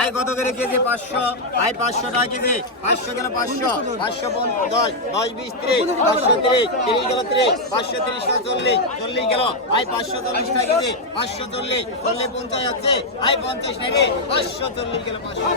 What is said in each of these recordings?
I কত করে KG? পাঁচশো। আই পাঁচশো টাকা কেজি। পাঁচশো গেল পাঁচশো। পাঁচশো দশ দশ বিশ ত্রিশ, পাঁচশো ত্রিশ, তিরিশ গেল ত্রিশ, পাঁচশো তিরিশ চল্লিশ চল্লিশ গেল। আই পাঁচশো চল্লিশ টাকা কেজি। পাঁচশো চল্লিশ চল্লিশ পঞ্চাশ আছে আই পঞ্চাশ নাকি পাঁচশো চল্লিশ গেল পাঁচশো।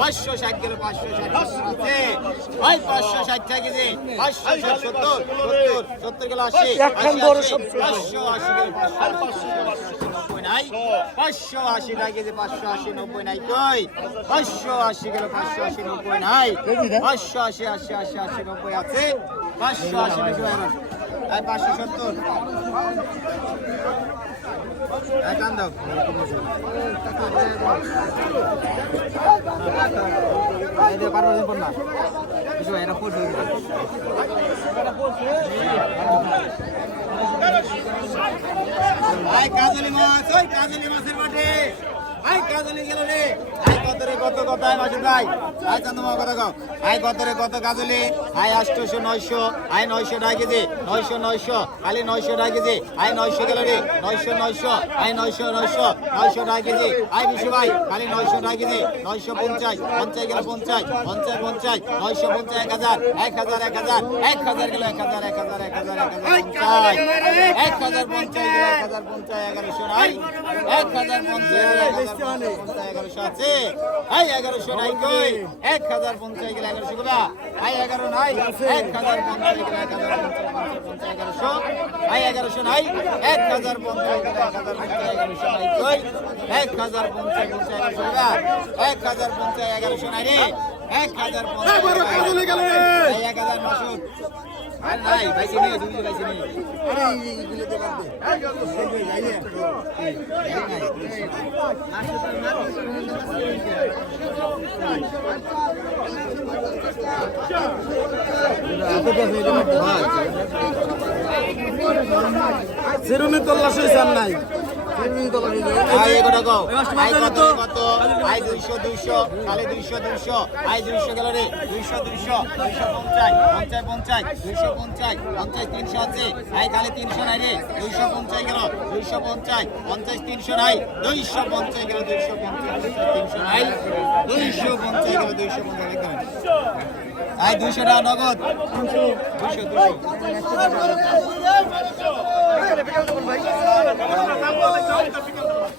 পাঁচশো ষাট গেল পাঁচশো ষাট। আই পাঁচশো ষাট টাকা কেজি। পাঁচশো ষাট, সত্তর সত্তর সত্তর গেল আশি। পাঁচশো আশি গেল পাঁচশো। নাই? পাঁচশো আশি টাকা কেজি, পাঁচশো আশি, নব্বই নাই। কই? পাঁচশো আশি গেল, পাঁচশো আশি, নব্বই নাই। পাঁচশো আশি আশি আশি আশি, নব্বই আছে। পাঁচশো আশি বেশি পাঁচশো সত্তর। কাজলি মাছ ওই কাজলি মাছের মাঠে। কত কত আই মাসুদ ভাই। আই চন্দ্রমা কত কও। আই কত রে কত কাজলি আই আটশোশো, নয়শো আই নয়শো টাকা কেজি, নয়শো নয়শো, খালি নয়শো টাকা কেজি আই নয়শো গেল রে। নয়শো নয়শো আই নয়শো নয়শো নয়শো টাকা কেজি। আই বিশু ভাই, খালি নয়শো টাকা কেজি, নয়শো পঞ্চাশ পঞ্চাশ গেল পঞ্চাশ পঞ্চাশ পঞ্চাশ, নয়শো পঞ্চাশ, এক হাজার এক হাজার এক হাজার এক হাজার গেল, এক হাজার এক হাজার এক হাজার এক হাজার, পঞ্চাশ, এক হাজার পঞ্চাশ গেল, এক হাজার পঞ্চাশ, এগারোশো এক হাজার পঞ্চাশ এগারোশো আছে এই এগারোশো এক হাজার পঞ্চাশ গেল এগারোশো আই এগারো নাই? এক হাজার পঞ্চাশ গেল এক হাজার পঞ্চাশ এগারোশো। আই এক হাজার পঞ্চাশ এক হাজার পঞ্চাশ এক হাজার পঞ্চাশ পঞ্চাশ এগারোশো এক হাজার পঞ্চাশ এগারোশো নাই এক হাজার পঞ্চাশ সেরুমি তল্লাশ হয়েছে আর নাই। আই কত কও আই কত কত? আই দুইশো দুইশো খালি দুইশো দুইশো। আই দুইশো গেল রে, দুইশো দুইশো দুইশো পঞ্চাশ পঞ্চাশ পঞ্চাশ, দুইশো পঞ্চাশ পঞ্চাশ তিনশো আছে আই খালি তিনশো নাই রে, দুইশো পঞ্চাশ গেল, দুইশো পঞ্চাশ পঞ্চাশ তিনশো নাই, দুইশো পঞ্চাশ গেল, দুইশো পঞ্চাশ তিনশো নাই, দুইশো পঞ্চাশ গেল, দুইশো পঞ্চাশ টাকা নগদ। দেখাচ্ছি দেখাচ্ছি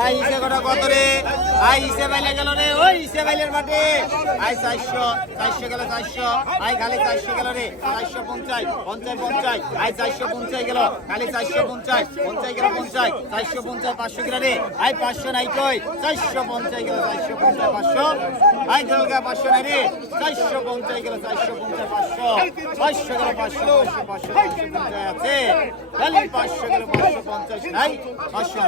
আই রে আই রে ওই আই চারশো চারশো আই চারশো রে চারশো পঞ্চাশ পঞ্চাশ পঞ্চাশ আই চারশো চারশো পঞ্চাশ চারশো পঞ্চাশ পাঁচশো রে আই পাঁচশো নাই কই চারশো চারশো পঞ্চাশ পাঁচশো আই পাঁচশো রে চারশো চারশো পঞ্চাশ পাঁচশো পাঁচশো পাঁচশো পঞ্চাশ আছে পাঁচশো গেল পাঁচশো পঞ্চাশ। নাই পাঁচশো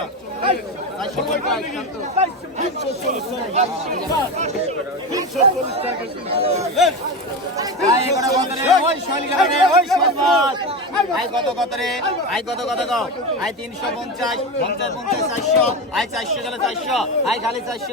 রে ওই শৈল মাছ আই কত কত রে? আই কত কত আই তিনশো পঞ্চাশ পঞ্চাশ পঞ্চাশ, চারশো। আই চারশো গেলে চারশো। আই খালি চারশো।